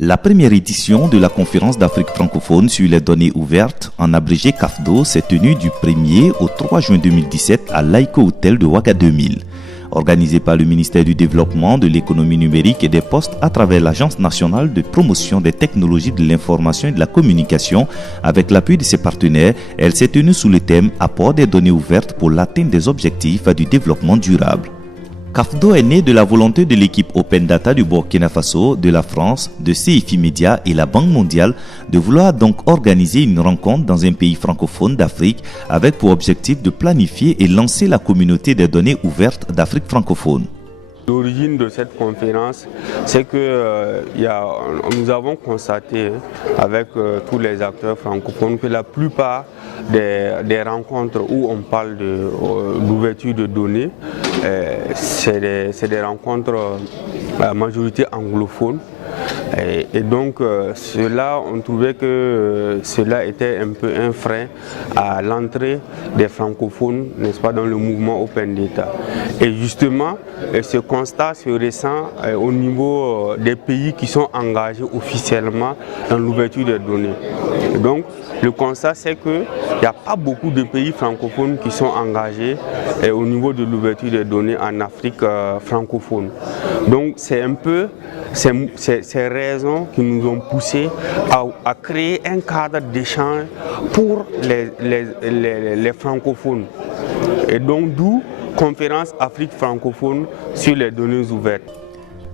La première édition de la conférence d'Afrique francophone sur les données ouvertes, en abrégé CAFDO, s'est tenue du 1er au 3 juin 2017 à l'Aïko Hotel de Ouaga 2000. Organisée par le ministère du Développement, de l'économie numérique et des postes à travers l'Agence nationale de promotion des technologies de l'information et de la communication, avec l'appui de ses partenaires, elle s'est tenue sous le thème « Apport des données ouvertes pour l'atteinte des objectifs du développement durable ». CAFDO est né de la volonté de l'équipe Open Data du Burkina Faso, de la France, de CIFI Media et la Banque mondiale de vouloir donc organiser une rencontre dans un pays francophone d'Afrique avec pour objectif de planifier et lancer la communauté des données ouvertes d'Afrique francophone. L'origine de cette conférence, c'est que nous avons constaté avec tous les acteurs francophones que la plupart des rencontres où on parle de l'ouverture de données, c'est des rencontres à majorité anglophone. Et donc cela, on trouvait que cela était un peu un frein à l'entrée des francophones, n'est-ce pas, dans le mouvement Open Data. Et justement, ce constat se ressent au niveau des pays qui sont engagés officiellement dans l'ouverture des données. Donc le constat, c'est qu'il n'y a pas beaucoup de pays francophones qui sont engagés au niveau de l'ouverture des données en Afrique francophone. Donc c'est un peu ces raisons qui nous ont poussé à créer un cadre d'échange pour les francophones. Et donc d'où Conférence Afrique francophone sur les données ouvertes.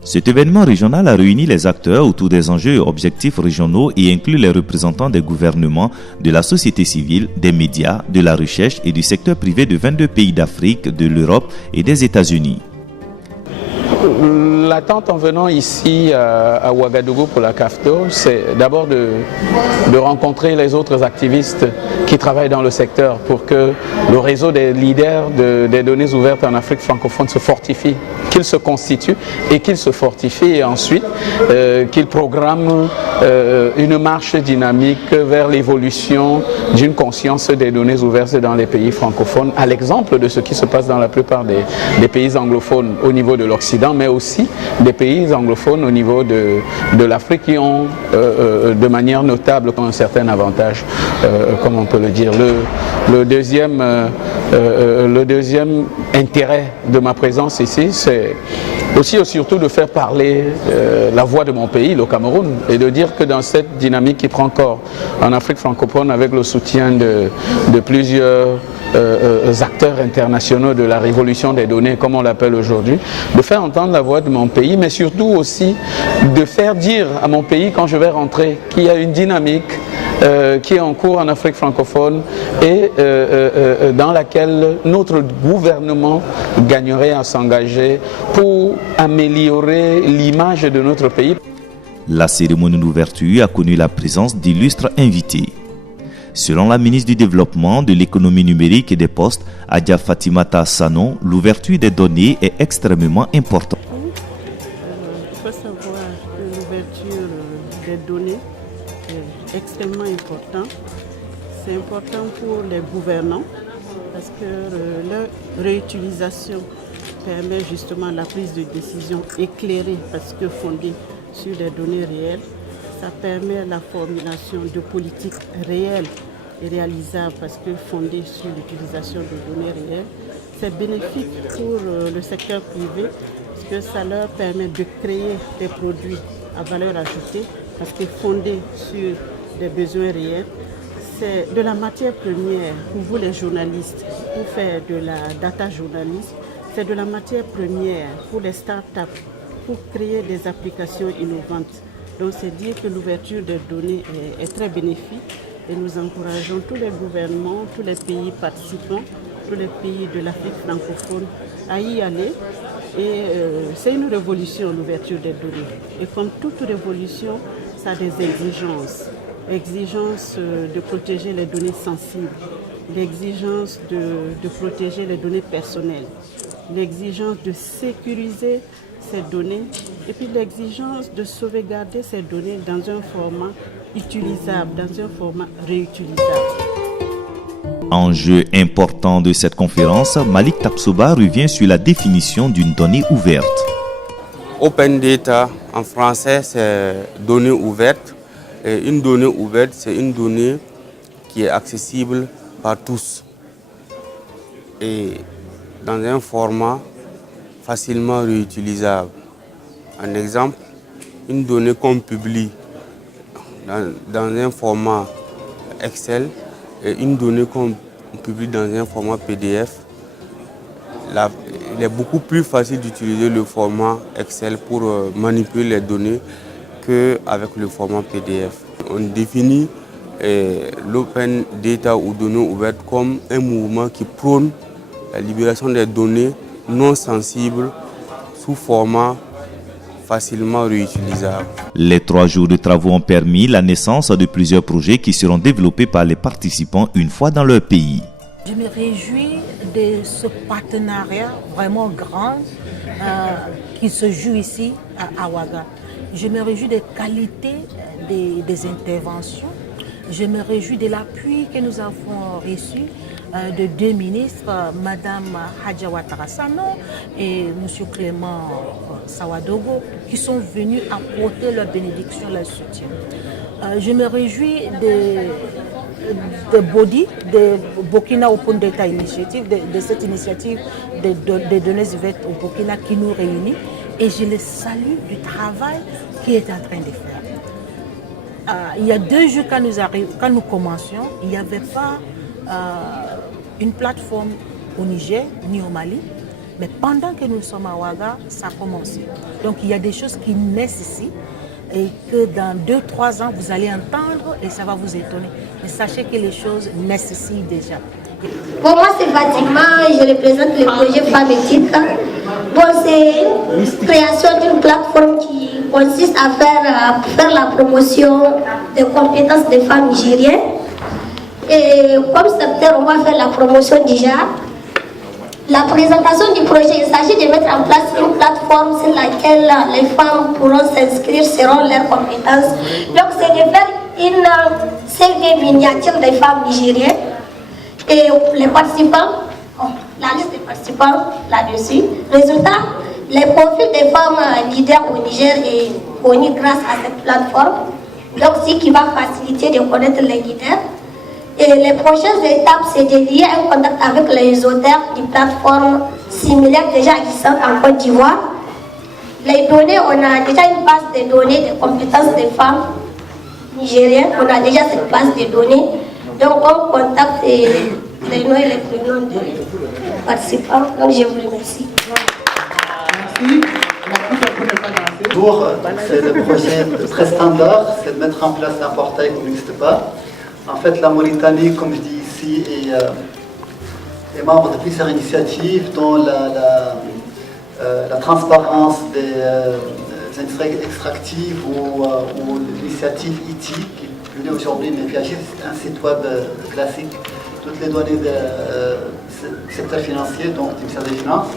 Cet événement régional a réuni les acteurs autour des enjeux et objectifs régionaux et inclut les représentants des gouvernements, de la société civile, des médias, de la recherche et du secteur privé de 22 pays d'Afrique, de l'Europe et des États-Unis. L'attente en venant ici à Ouagadougou pour la CAFDO, c'est d'abord de rencontrer les autres activistes qui travaillent dans le secteur pour que le réseau des leaders des données ouvertes en Afrique francophone se fortifie, qu'il se constitue et qu'il se fortifie et ensuite qu'il programme une marche dynamique vers l'évolution d'une conscience des données ouvertes dans les pays francophones, à l'exemple de ce qui se passe dans la plupart des pays anglophones au niveau de l'Occident, mais aussi des pays anglophones au niveau de l'Afrique qui ont de manière notable un certain avantage, comme on peut le dire. Le deuxième intérêt de ma présence ici, c'est aussi et surtout de faire parler la voix de mon pays, le Cameroun, et de dire que dans cette dynamique qui prend corps en Afrique francophone avec le soutien de plusieurs acteurs internationaux de la révolution des données, comme on l'appelle aujourd'hui, de faire entendre la voix de mon pays, mais surtout aussi de faire dire à mon pays, quand je vais rentrer, qu'il y a une dynamique qui est en cours en Afrique francophone et dans laquelle notre gouvernement gagnerait à s'engager pour améliorer l'image de notre pays. La cérémonie d'ouverture a connu la présence d'illustres invités. Selon la ministre du Développement, de l'économie numérique et des postes, Adja Fatimata Sanon, l'ouverture des données est extrêmement importante. Il faut savoir que l'ouverture des données est extrêmement importante. C'est important pour les gouvernants parce que leur réutilisation permet justement la prise de décision éclairée parce que fondée sur des données réelles. Ça permet la formulation de politiques réelles et réalisables parce que fondées sur l'utilisation de données réelles. C'est bénéfique pour le secteur privé parce que ça leur permet de créer des produits à valeur ajoutée parce que fondés sur des besoins réels. C'est de la matière première pour vous les journalistes, pour faire de la data journalisme. C'est de la matière première pour les startups, pour créer des applications innovantes. Donc c'est dire que l'ouverture des données est très bénéfique et nous encourageons tous les gouvernements, tous les pays participants, tous les pays de l'Afrique francophone à y aller. Et c'est une révolution, l'ouverture des données. Et comme toute révolution, ça a des exigences. L'exigence de protéger les données sensibles, l'exigence de protéger les données personnelles, l'exigence de sécuriser ces données et puis l'exigence de sauvegarder ces données dans un format utilisable, dans un format réutilisable. Enjeu important de cette conférence, Malik Tapsoba revient sur la définition d'une donnée ouverte. Open data, en français, c'est données ouvertes. Et une donnée ouverte, c'est une donnée qui est accessible par tous et dans un format facilement réutilisable. Un exemple, une donnée qu'on publie dans un format Excel et une donnée qu'on publie dans un format PDF, il est beaucoup plus facile d'utiliser le format Excel pour manipuler les données qu'avec le format PDF. On définit l'open data ou données ouvertes comme un mouvement qui prône la libération des données non sensibles sous format facilement réutilisable. Les 3 jours de travaux ont permis la naissance de plusieurs projets qui seront développés par les participants une fois dans leur pays. Je me réjouis de ce partenariat vraiment grand qui se joue ici à Ouaga. Je me réjouis des qualités des interventions. Je me réjouis de l'appui que nous avons reçu de 2 ministres, Madame Hadja Ouattara Sano et M. Clément Sawadogo, qui sont venus apporter leur bénédiction, leur soutien. Je me réjouis de Bodi, de Burkina Open Data Initiative, de cette initiative des données ouvertes au Burkina qui nous réunit, et je les salue du travail qu'il est en train de faire. Il y a 2 jours quand nous commencions, il n'y avait pas une plateforme au Niger ni au Mali, mais pendant que nous sommes à Ouaga, ça a commencé. Donc il y a des choses qui naissent ici et que dans 2-3 ans, vous allez entendre et ça va vous étonner. Mais sachez que les choses naissent ici déjà. Pour moi, c'est Fatima et je représente le projet Femmes Éthiques. Bon, c'est une création d'une plateforme qui consiste à faire la promotion des compétences des femmes nigériennes. Et comme secteur, on va faire la promotion déjà. La présentation du projet, il s'agit de mettre en place une plateforme sur laquelle les femmes pourront s'inscrire selon leurs compétences. Donc, c'est de faire une CV miniature des femmes nigériennes. Et les participants, la liste des participants là-dessus. Résultat, les profils des femmes leaders au Niger est connu grâce à cette plateforme. Donc, ce qui va faciliter de connaître les leaders. Et les prochaines étapes, c'est de lier un contact avec les auteurs d'une plateforme similaire déjà existante en Côte d'Ivoire. Les données, on a déjà une base de données de compétences des femmes nigériennes. On a déjà cette base de données. Donc on contacte les noms et les prénoms des participants. Donc je vous remercie. Merci. C'est le projet très standard, c'est de mettre en place un portail qui n'existe pas. En fait, la Mauritanie, comme je dis ici, est membre de plusieurs initiatives, dont la transparence des industries extractives ou l'initiative ITI, qui est venue aujourd'hui, mais qui agit, c'est un site web classique, toutes les données du secteur financier, donc du ministère des Finances.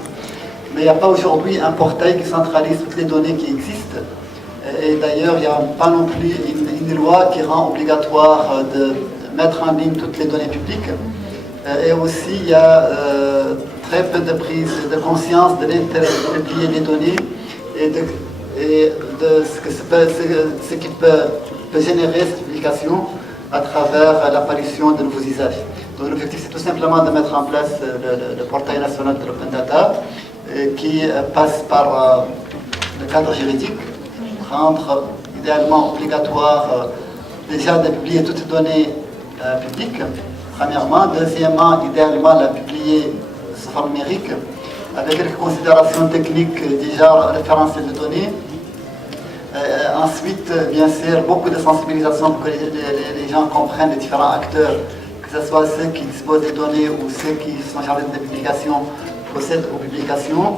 Mais il n'y a pas aujourd'hui un portail qui centralise toutes les données qui existent. Et d'ailleurs, il n'y a pas non plus une loi qui rend obligatoire de mettre en ligne toutes les données publiques. Et aussi, il y a très peu de prise de conscience de l'intérêt de publier les données et de ce qui peut générer cette publication à travers l'apparition de nouveaux usages. Donc l'objectif, c'est tout simplement de mettre en place le portail national de l'Open Data qui passe par le cadre juridique, rendre idéalement obligatoire déjà de publier toutes les données publiques, premièrement. Deuxièmement, idéalement la publier sous forme numérique, avec quelques considérations techniques déjà référencées de données. Ensuite, bien sûr, beaucoup de sensibilisation pour que les gens comprennent les différents acteurs, que ce soit ceux qui disposent des données ou ceux qui sont chargés de publication, procèdent aux publications.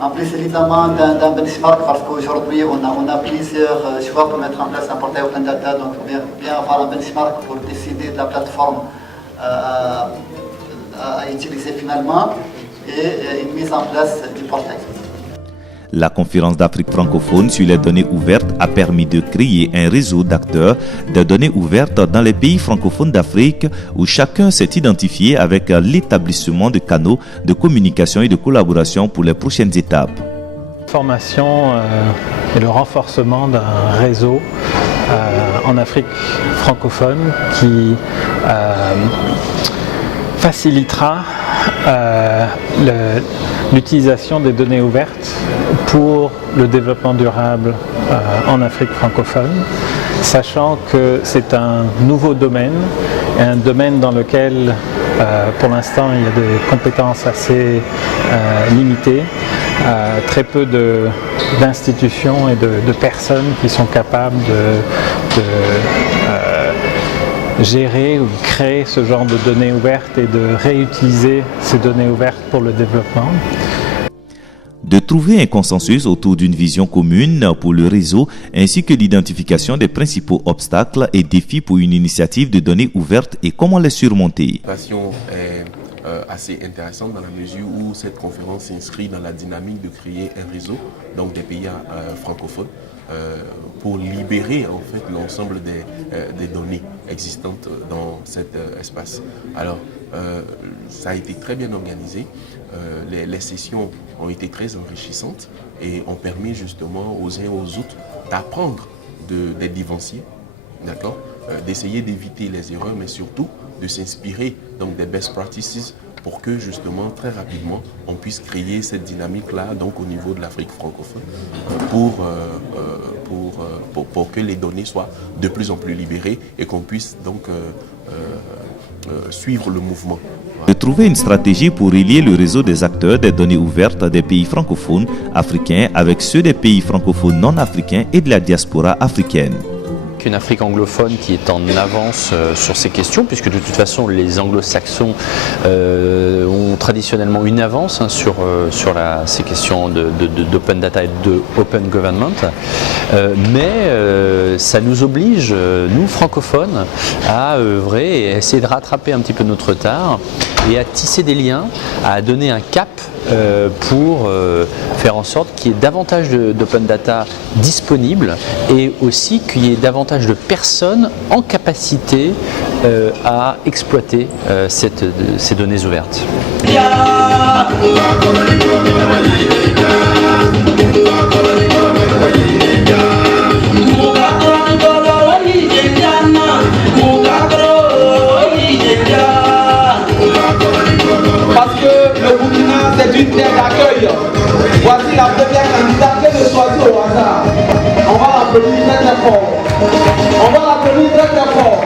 En plus, évidemment, d'un benchmark, parce qu'aujourd'hui, on a plusieurs choix pour mettre en place un portail Open Data, donc il faut bien avoir un benchmark pour décider de la plateforme à utiliser finalement, et une mise en place du portail. La conférence d'Afrique francophone sur les données ouvertes a permis de créer un réseau d'acteurs de données ouvertes dans les pays francophones d'Afrique où chacun s'est identifié avec l'établissement de canaux de communication et de collaboration pour les prochaines étapes. formation et le renforcement d'un réseau en Afrique francophone qui facilitera l'utilisation des données ouvertes pour le développement durable en Afrique francophone, sachant que c'est un nouveau domaine, et un domaine dans lequel pour l'instant il y a des compétences assez limitées, très peu d'institutions et de personnes qui sont capables de gérer ou créer ce genre de données ouvertes et de réutiliser ces données ouvertes pour le développement. De trouver un consensus autour d'une vision commune pour le réseau ainsi que l'identification des principaux obstacles et défis pour une initiative de données ouvertes et comment les surmonter. La passion est assez intéressante dans la mesure où cette conférence s'inscrit dans la dynamique de créer un réseau donc des pays francophones pour libérer en fait l'ensemble des données existantes dans cet espace. Alors ça a été très bien organisé, les sessions ont été très enrichissantes et ont permis justement aux uns et aux autres d'apprendre des vivanciers, d'accord, d'essayer d'éviter les erreurs mais surtout de s'inspirer donc des best practices pour que justement très rapidement on puisse créer cette dynamique-là donc au niveau de l'Afrique francophone pour que les données soient de plus en plus libérées et qu'on puisse donc suivre le mouvement. De trouver une stratégie pour relier le réseau des acteurs des données ouvertes des pays francophones africains avec ceux des pays francophones non africains et de la diaspora africaine. Une Afrique anglophone qui est en avance sur ces questions, puisque de toute façon les anglo-saxons ont traditionnellement une avance sur ces questions d'open data et de open government, mais ça nous oblige, nous francophones, à œuvrer et à essayer de rattraper un petit peu notre retard et à tisser des liens, à donner un cap pour faire en sorte qu'il y ait davantage d'open data disponible et aussi qu'il y ait davantage de personnes en capacité à exploiter ces données ouvertes. Parce que le Burkina, c'est une terre d'accueil. Voici la première candidate de choisir au hasard. On va l'applaudir très très fort. On va l'applaudir très très fort.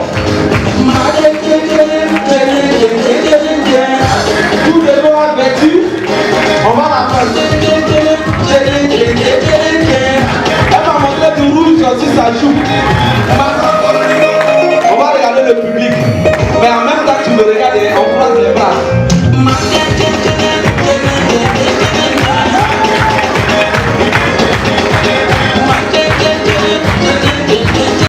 Tout le monde a vécu. On va l'applaudir. Elle va montrer du rouge sur sa joue.